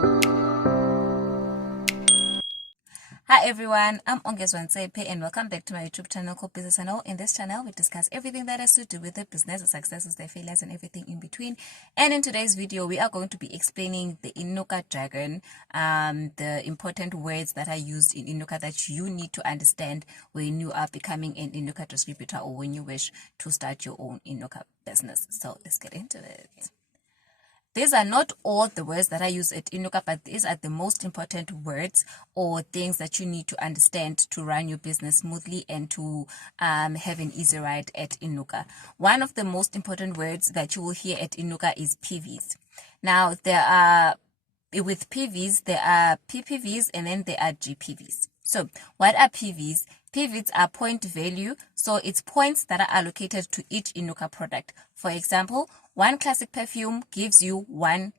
Hi everyone, I'm Ongezwa Ntsepe and welcome back to my YouTube channel called Business Channel. In this channel, we discuss everything that has to do with the business, the successes, the failures, and everything in between. And in today's video, we are going to be explaining the INUKA jargon, the important words that are used in INUKA that you need to understand when you are becoming an INUKA distributor or when you wish to start your own INUKA business. So let's get into it. These are not all the words that I use at INUKA, but these are the most important words or things that you need to understand to run your business smoothly and to have an easy ride at INUKA. One of the most important words that you will hear at INUKA is PVs. Now, with PVs, there are PPVs and then there are GPVs. So what are PVs? PVs are point value, so it's points that are allocated to each INUKA product. For example, one classic perfume gives you 1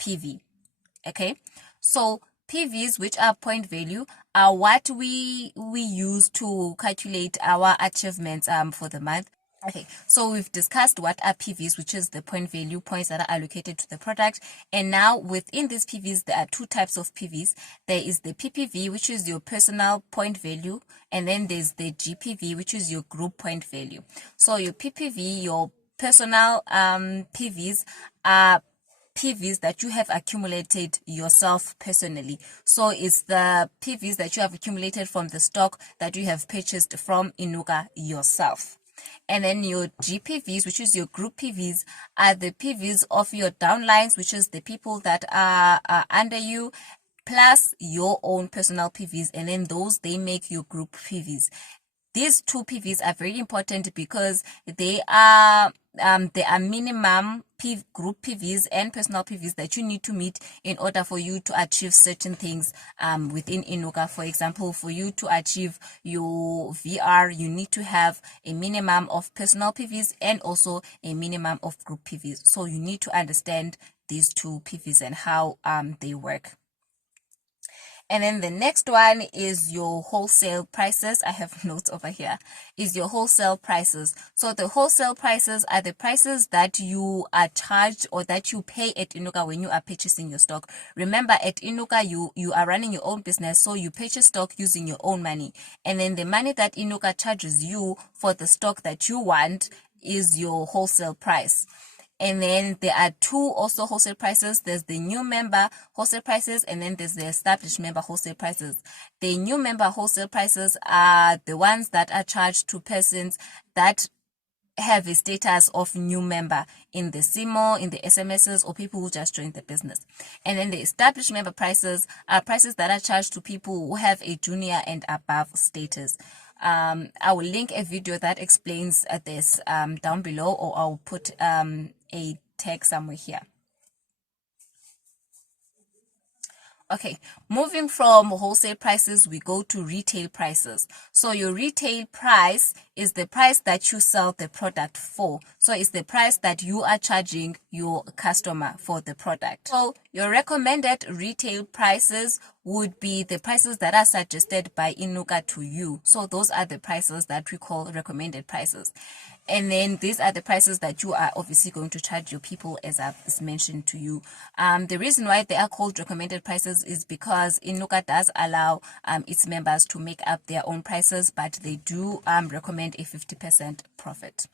PV. Okay, so PVs, which are point value, are what we use to calculate our achievements for the month. Okay, so we've discussed what are PVs, which is the point value, points that are allocated to the product. And now within these PVs, there are two types of PVs. There is the PPV, which is your personal point value, and then there's the GPV, which is your group point value. So your PPV, your personal PVs, are PVs that you have accumulated yourself personally. So it's the PVs that you have accumulated from the stock that you have purchased from INUKA yourself. And then your GPVs, which is your group PVs, are the PVs of your downlines, which is the people that are under you, plus your own personal PVs, and then those, they make your group PVs. These two PVs are very important because they are minimum group PVs and personal PVs that you need to meet in order for you to achieve certain things within INUKA. For example, for you to achieve your VR, you need to have a minimum of personal PVs and also a minimum of group PVs. So you need to understand these two PVs and how they work. And then the next one is your wholesale prices. I have notes over here. Is your wholesale prices. So the wholesale prices are the prices that you are charged or that you pay at INUKA when you are purchasing your stock. Remember, at INUKA, you are running your own business, so you purchase stock using your own money. And then the money that INUKA charges you for the stock that you want is your wholesale price. And then there are two also wholesale prices. There's the new member wholesale prices, and then there's the established member wholesale prices. The new member wholesale prices are the ones that are charged to persons that have a status of new member in the CMO, in the SMSs, or people who just joined the business. And then the established member prices are prices that are charged to people who have a junior and above status. I will link a video that explains this down below, or I'll put a tag somewhere here. Okay, moving from wholesale prices, we go to retail prices. So your retail price is the price that you sell the product for. So it's the price that you are charging your customer for the product. So your recommended retail prices would be the prices that are suggested by INUKA to you. So those are the prices that we call recommended prices. And then these are the prices that you are obviously going to charge your people, as I've mentioned to you. The reason why they are called recommended prices is because INUKA does allow its members to make up their own prices, but they do recommend a 50% profit.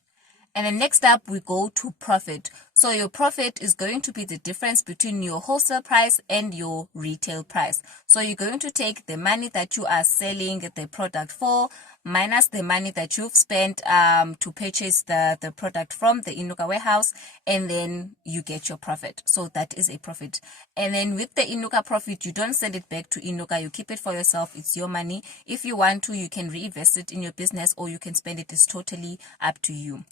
And then next up, we go to profit. So your profit is going to be the difference between your wholesale price and your retail price. So you're going to take the money that you are selling the product for minus the money that you've spent to purchase the product from the INUKA warehouse, and then you get your profit. So that is a profit. And then with the INUKA profit, you don't send it back to INUKA. You keep it for yourself. It's your money. If you want to, you can reinvest it in your business or you can spend it. It's totally up to you.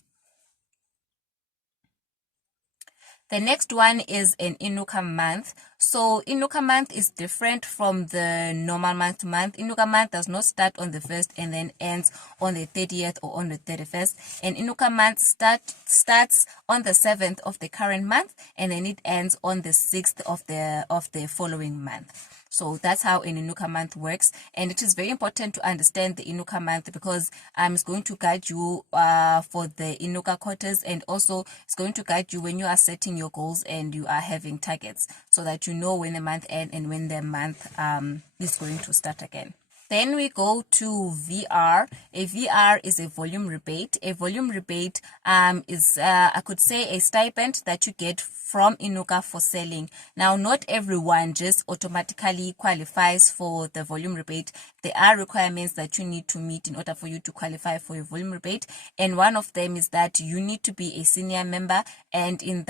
The next one is an INUKA month. So INUKA month is different from the normal month. INUKA month does not start on the 1st and then ends on the 30th or on the 31st. And INUKA month starts on the 7th of the current month, and then it ends on the 6th of the following month. So that's how an INUKA month works, and it is very important to understand the INUKA month because it's going to guide you for the INUKA quarters, and also it's going to guide you when you are setting your goals and you are having targets, so that you know when the month ends and when the month is going to start again. Then we go to VR. A VR is a volume rebate. A volume rebate is, I could say, a stipend that you get from INUKA for selling. Now, not everyone just automatically qualifies for the volume rebate. There are requirements that you need to meet in order for you to qualify for a volume rebate. And one of them is that you need to be a senior member. And in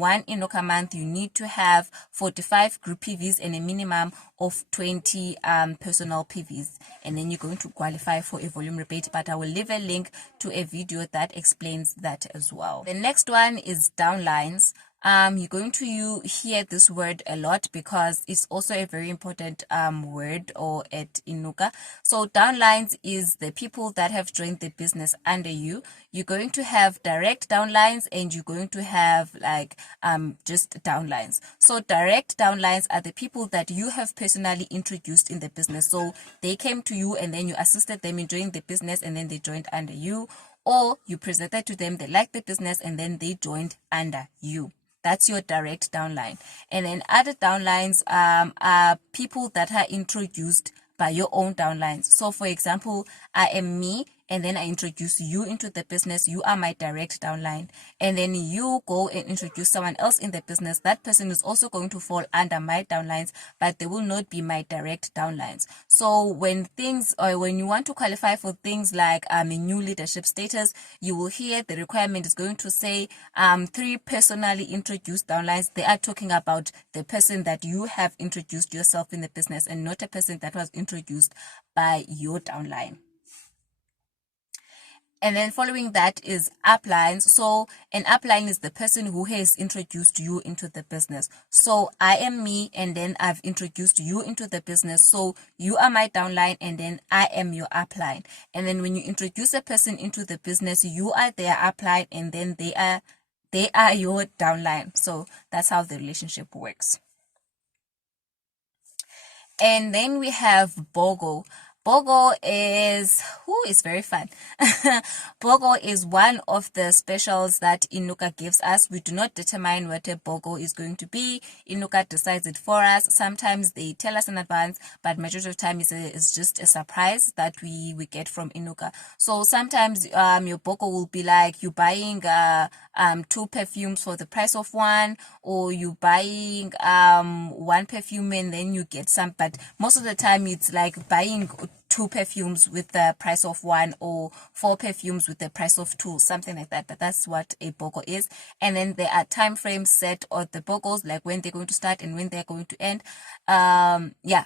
one INUKA month, you need to have 45 group PVs and a minimum of 20 personal PVs, and then you're going to qualify for a volume rebate, but I will leave a link to a video that explains that as well. The next one is downlines. You're going to hear this word a lot because it's also a very important word or at INUKA. So downlines is the people that have joined the business under you. You're going to have direct downlines and you're going to have like just downlines. So direct downlines are the people that you have personally introduced in the business. So they came to you and then you assisted them in joining the business and then they joined under you, or you presented to them, they liked the business and then they joined under you. That's your direct downline. And then other downlines are people that are introduced by your own downlines. So for example, I am me, and then I introduce you into the business. You are my direct downline. And then you go and introduce someone else in the business. That person is also going to fall under my downlines, but they will not be my direct downlines. So when you want to qualify for things like a new leadership status, you will hear the requirement is going to say 3 personally introduced downlines. They are talking about the person that you have introduced yourself in the business and not a person that was introduced by your downline. And then following that is uplines. So an upline is the person who has introduced you into the business. So I am me, and then I've introduced you into the business. So you are my downline, and then I am your upline. And then when you introduce a person into the business, you are their upline, and then they are your downline. So that's how the relationship works. And then we have BOGO. BOGO is very fun. BOGO is one of the specials that INUKA gives us. We do not determine what a BOGO is going to be. INUKA decides it for us. Sometimes they tell us in advance, but majority of the time it's just a surprise that we get from INUKA. So sometimes your BOGO will be like you buying 2 perfumes for the price of 1, or you buying 1 perfume and then you get some. But most of the time it's like buying 2 perfumes with the price of 1, or 4 perfumes with the price of 2, something like that. But that's what a BOGO is. And then there are time frames set on the BOGOs, like when they're going to start and when they're going to end.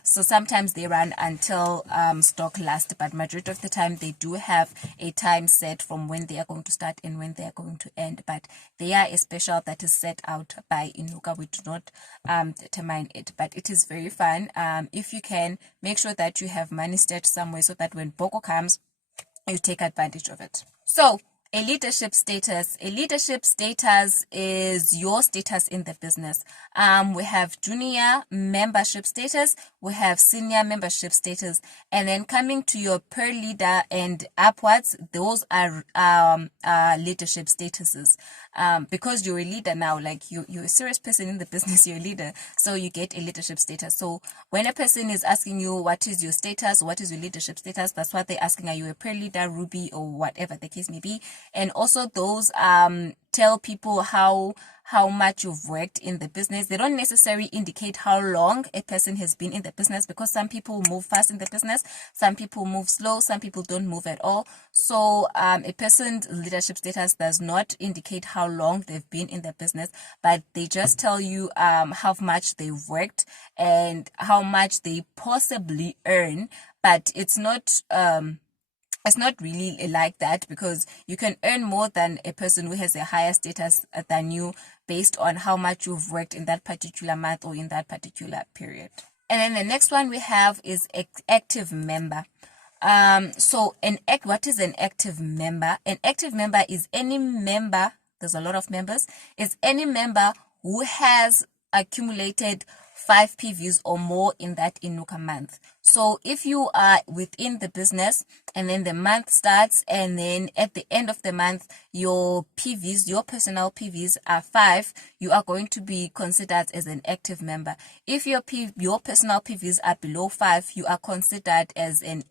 So sometimes they run until stock lasts, but majority of the time they do have a time set from when they are going to start and when they are going to end. But they are a special that is set out by INUKA. We do not determine it, but it is very fun. If you can, make sure that you have money stashed somewhere so that when BOGO comes, you take advantage of it. So a leadership status. A leadership status is your status in the business. We have junior membership status, we have senior membership status, and then coming to your per leader and upwards, those are leadership statuses. Because you're a leader now, like you're a serious person in the business, you're a leader, so you get a leadership status. So when a person is asking you what is your status, what is your leadership status, that's what they're asking. Are you a per leader, ruby, or whatever the case may be? And also those tell people how much you've worked in the business. They don't necessarily indicate how long a person has been in the business, because some people move fast in the business, some people move slow, some people don't move at all. So a person's leadership status does not indicate how long they've been in the business, but they just tell you how much they've worked and how much they possibly earn. But it's not really like that, because you can earn more than a person who has a higher status than you based on how much you've worked in that particular month or in that particular period. And then the next one we have is active member. What is an active member? An active member is any member, there's a lot of members, is any member who has accumulated 5 PVs or more in that INUKA month. So if you are within the business and then the month starts, and then at the end of the month your PVs, your personal PVs are 5, you are going to be considered as an active member. If your personal PVs are below 5, you are considered as an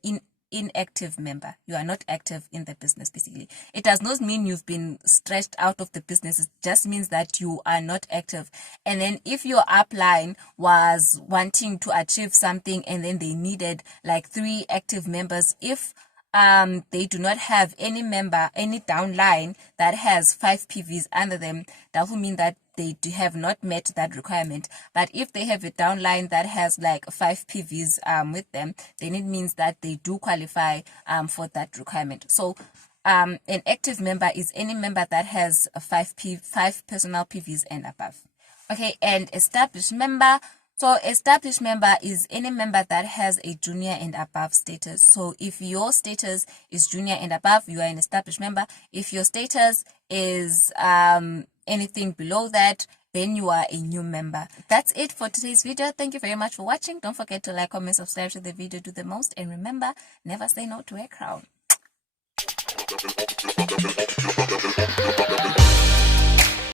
inactive member. You are not active in the business. Basically, it does not mean you've been stretched out of the business. It just means that you are not active. And then if your upline was wanting to achieve something and then they needed like 3 active members, if they do not have any downline that has 5 PVs under them, that will mean that they have not met that requirement. But if they have a downline that has like 5 PVs with them, then it means that they do qualify for that requirement. So an active member is any member that has 5 personal PVs and above. Okay, and established member. So established member is any member that has a junior and above status. So if your status is junior and above, you are an established member. If your status is anything below that, then you are a new member. That's it for today's video. Thank you very much for watching. Don't forget to like, comment, subscribe to the video, do the most, and remember, never say no to a crown.